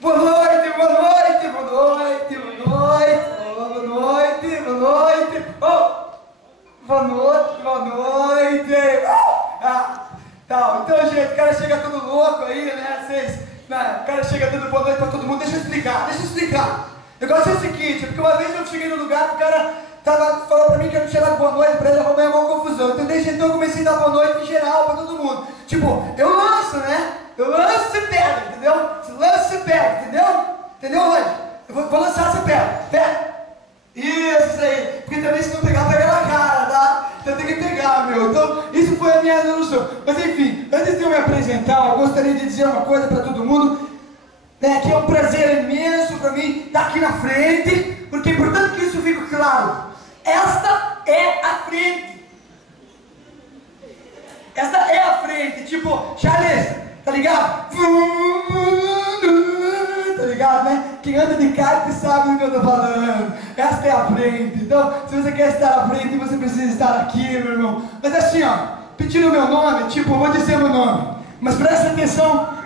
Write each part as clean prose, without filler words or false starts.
Boa noite, boa noite, boa noite, boa noite, boa noite, boa noite, boa noite, boa noite. Tá, então, gente, o cara chega todo louco aí, né? O cara chega dando boa noite pra todo mundo. Deixa eu explicar. O negócio é o seguinte, porque uma vez eu cheguei no lugar, o cara falou pra mim que eu não tinha dado boa noite pra ele, arrumei uma confusão. Então, desde então eu comecei a dar boa noite em geral pra todo mundo. Tipo, eu lanço, né? Eu lanço, você pega, entendeu? Se lança, você pega, entendeu? Entendeu, Rony? Eu vou lançar, você pega. Isso aí. Porque também se não pegar, pega na cara, tá? Então tem que pegar, meu. Então, isso foi a minha resolução. Mas enfim, antes de eu me apresentar, eu gostaria de dizer uma coisa pra todo mundo, né? Que é um prazer imenso pra mim estar aqui na frente, porque é importante que isso fique claro. Esta é a frente. Esta é a frente. Tipo, Charles, tá ligado? Tá ligado, né? Quem anda de kart sabe do que eu tô falando. Esta é a frente. Então, se você quer estar à frente, você precisa estar aqui, meu irmão. Mas assim, ó, pedindo o meu nome, tipo, eu vou dizer meu nome. Mas presta atenção,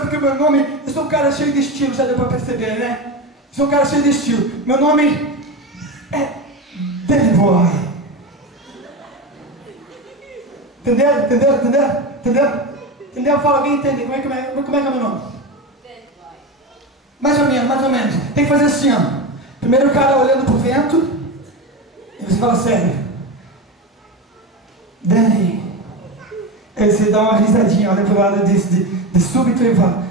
porque o meu nome, eu sou um cara cheio de estilo, já deu pra perceber, né? Eu sou um cara cheio de estilo. Meu nome é Danny Boy. Entendeu? Fala, alguém entende? Como é que é meu nome? Mais ou menos. Tem que fazer assim, ó. Primeiro o cara olhando pro vento, e você fala sério. Danny. Aí você dá uma risadinha, olha pro lado de súbito e fala,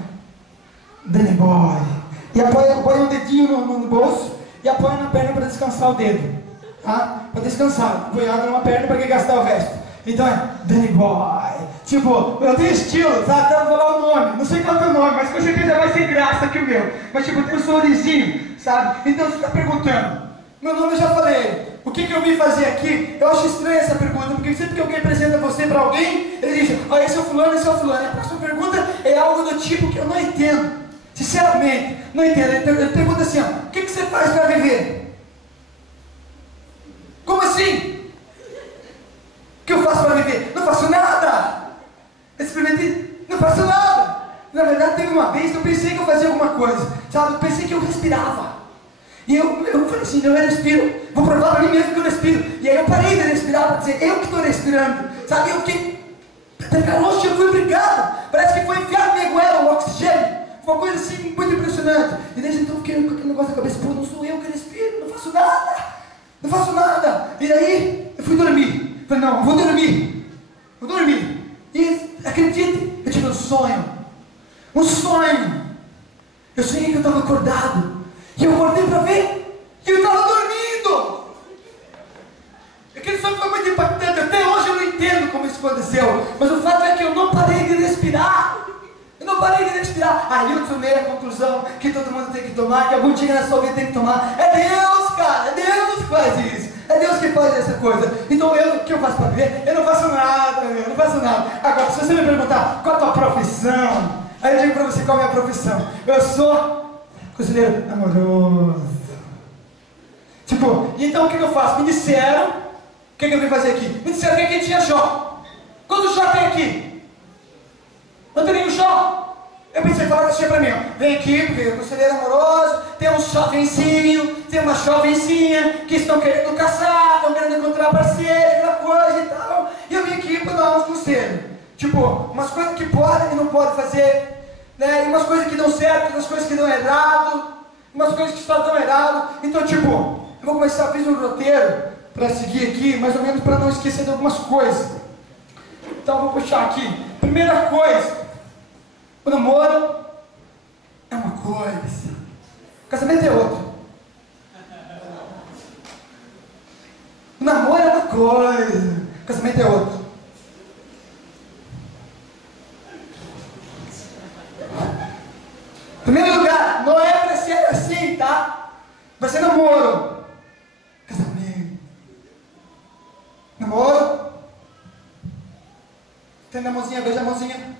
Danny Boy. E apoia um dedinho no bolso e apoia na perna para descansar o dedo. Tá? Para descansar. Apoiado numa perna para que gastar o resto. Então é Danny Boy. Tipo, eu tenho estilo, sabe? Então eu vou falar o nome. Não sei qual é o teu nome, mas com certeza vai ser graça que o meu. Mas tipo, tem um sorrisinho, sabe? Então você está perguntando. Meu nome eu já falei. O que eu vim fazer aqui? Eu acho estranha essa pergunta, porque sempre que alguém apresenta você para alguém, ele diz, ó, esse é o fulano, esse é o fulano. A próxima pergunta é algo do tipo que eu não entendo. Sinceramente, não entendo. Ele pergunta assim, ó, o que você faz para viver? Como assim? O que eu faço para viver? Não faço nada! Experimentei, não faço nada! Na verdade, teve uma vez que eu pensei que eu fazia alguma coisa, sabe? Eu pensei que eu respirava. E eu falei assim, eu respiro, vou provar para mim mesmo que eu respiro. E aí eu parei de respirar para dizer, eu que estou respirando. Sabe, eu que... Nossa, eu fui obrigado. Parece que foi enfiado na minha goela o oxigênio. Foi uma coisa assim, muito impressionante. E desde então eu fiquei com aquele negócio na cabeça, pô, não sou eu que respiro, não faço nada. E daí, eu fui dormir. Falei, não, eu vou dormir. E acredite, eu tive um sonho. Eu sonhei que eu estava acordado. E eu acordei para ver, e eu estava dormindo. Aquele sonho foi muito impactante. Até hoje eu não entendo como isso aconteceu. Mas o fato é que eu não parei de respirar. Aí eu tomei a conclusão que todo mundo tem que tomar, que algum dia na sua vida tem que tomar. É Deus, cara, é Deus que faz isso. É Deus que faz essa coisa. Então o que eu faço para viver? Eu não faço nada. Agora, se você me perguntar qual a tua profissão, aí eu digo para você qual é a minha profissão. Eu sou cozinheiro amoroso. Tipo, e então o que eu faço? Me disseram, o que eu vim fazer aqui? Me disseram que aqui tinha show. Quantos show tem aqui? Não tem nenhum show? Eu pensei, falaram assim pra mim, ó, vem aqui, porque eu conselheiro amoroso, tem um jovenzinho, tem uma jovencinha que estão querendo caçar, estão querendo encontrar parceiro, aquela coisa e tal. E eu vim aqui para dar uns conselhos. Tipo, umas coisas que pode e não pode fazer, né? E umas coisas que dão certo, umas coisas que dão errado, umas coisas que só dão errado. Então, tipo, eu vou começar, fiz um roteiro para seguir aqui, mais ou menos para não esquecer de algumas coisas. Então, eu vou puxar aqui. Primeira coisa. O namoro é uma coisa, o casamento é outra. O namoro é uma coisa, o casamento é outra. Em primeiro lugar, não é para ser assim, tá? Vai ser namoro, casamento. Namoro. Tem a mãozinha, beija a mãozinha.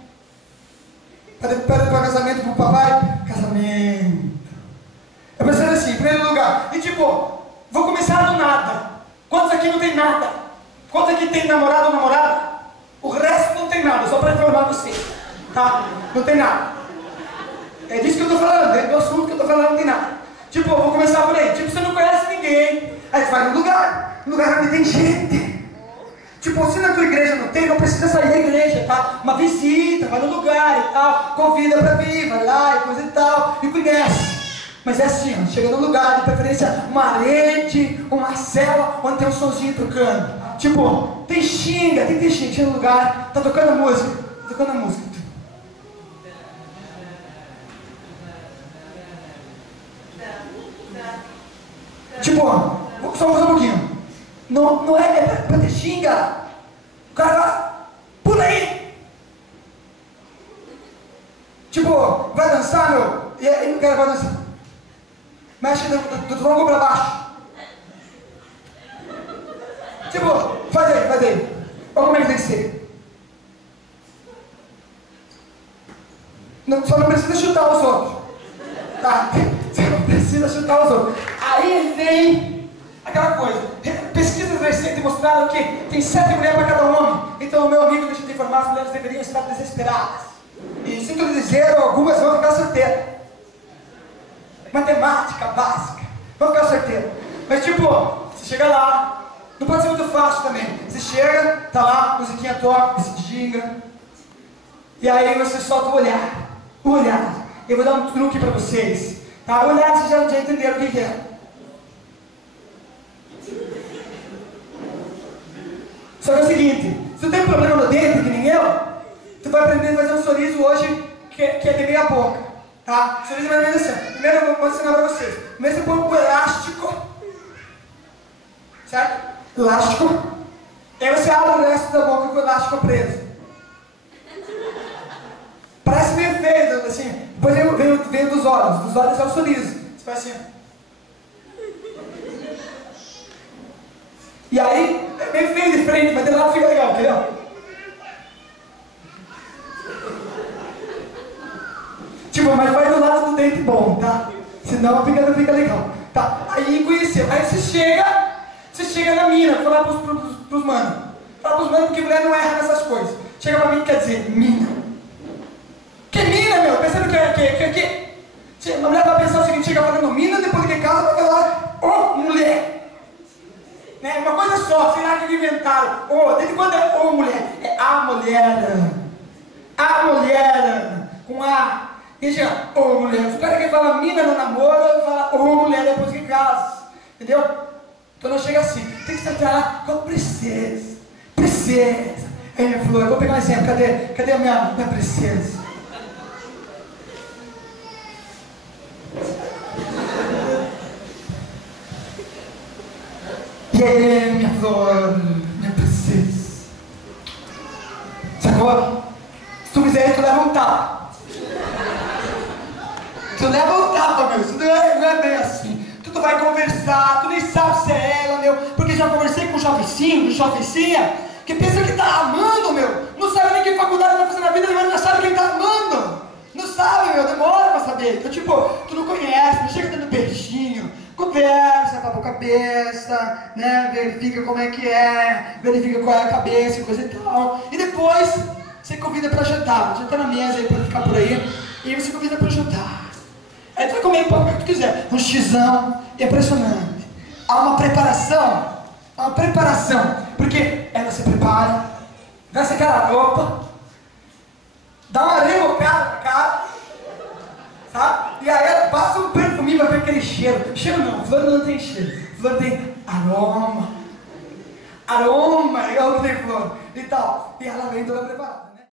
Pede para casamento pro papai, casamento. Eu pensei assim, em primeiro lugar. E tipo, vou começar do nada. Quantos aqui não tem nada? Quantos aqui tem namorado ou namorada? O resto não tem nada, só para informar você. Tá? Não tem nada. É disso que eu estou falando. dentro do assunto que eu tô falando não tem nada. Tipo, eu vou começar por aí. Tipo, você não conhece ninguém. Aí você vai num lugar onde tem gente. Tipo, se na tua igreja não tem, não precisa sair da igreja, tá? Uma visita, vai no lugar e tal, convida pra vir, vai lá e coisa e tal, e conhece. Mas é assim, ó, chega num lugar, de preferência uma rede, uma cela, onde tem um sonzinho tocando. Tipo, tem xinga, tem xinga, chega no lugar, tá tocando a música, Tipo, só um pouquinho. Não é pra ter xinga. O cara pula aí. Tipo, vai dançar, meu. E aí o cara vai dançar. Mexe do tronco pra baixo. Tipo, faz aí. Olha como é que tem que ser. Não, só não precisa chutar os outros. Tá? Você não precisa chutar os outros. Aí vem aquela coisa. Pesquisas recentes mostraram que tem 7 mulheres para cada homem. Então, meu amigo, deixa eu te informar, as mulheres deveriam estar desesperadas. E sinto lhe dizer, algumas vão ficar solteiras. Matemática básica. Vão ficar solteiras. Mas tipo, você chega lá, não pode ser muito fácil também. Você chega, tá lá, musiquinha toca, se ginga. E aí você solta o olhar. O olhar. Eu vou dar um truque para vocês. Tá? O olhar, vocês já entenderam o que é. Só que é o seguinte, se tu tem um problema no dente, que nem eu, tu vai aprender a fazer um sorriso hoje que é de meia boca, tá? O sorriso vai meio assim. Primeiro eu vou ensinar pra vocês. Primeiro você põe um elástico, certo? Elástico. E aí você abre o resto da boca com o elástico preso. Parece meio feio, assim. Depois vem dos olhos. Dos olhos é o sorriso. Você faz assim. E aí, é meio feio de frente, mas de lado fica legal, entendeu? Tipo, mas vai do lado do dente bom, tá? Senão não fica legal. Tá, aí conheceu. Aí você chega na mina, falar pros manos. Fala pros manos porque mulher não erra nessas coisas. Chega pra mim e quer dizer, mina. Que mina, meu? Pensando que a mulher vai pensar o seguinte, chega falando mina, depois que casa vai falar, ô, mulher. Né? Uma coisa só, será que inventaram? Desde quando é ô mulher? É a mulher. A mulher. Com A. E chega, ô mulher. Se o cara que fala mina no namoro, fala ô mulher depois que casa. Entendeu? Então não chega assim. Tem que se tratar com a princesa. Princesa. Aí minha flor, eu vou pegar um exemplo. Cadê a minha princesa? E aí, minha flor, minha princesa. Sacou? Se tu fizer isso, tu leva um tapa. Tu leva um tapa, meu. Isso não é bem assim. Tu vai conversar, tu nem sabe se é ela, meu. Porque já conversei com um jovencinho, que pensa que tá amando, meu. Não sabe nem que faculdade vai fazer na vida, mas não sabe quem tá amando. Não sabe, meu. Demora pra saber. Então, tipo, tu não conhece, não chega dando beijinho. Conversa, papo cabeça, né? Verifica como é que é, verifica qual é a cabeça e coisa e tal. E depois você convida para jantar. Já tá na mesa aí para ficar por aí. E você convida para jantar. Aí tu vai comer o que tu quiser. Um xizão impressionante. Há uma preparação. Porque ela se prepara, dá essa cara roupa, dá uma rebocada na cara, sabe? E aí ela passa um perfuminho, vai ver aquele cheiro. Cheiro não, flor não tem cheiro. Flor tem aroma. Aroma, igual que tem flor. E tal. E ela vem toda preparada.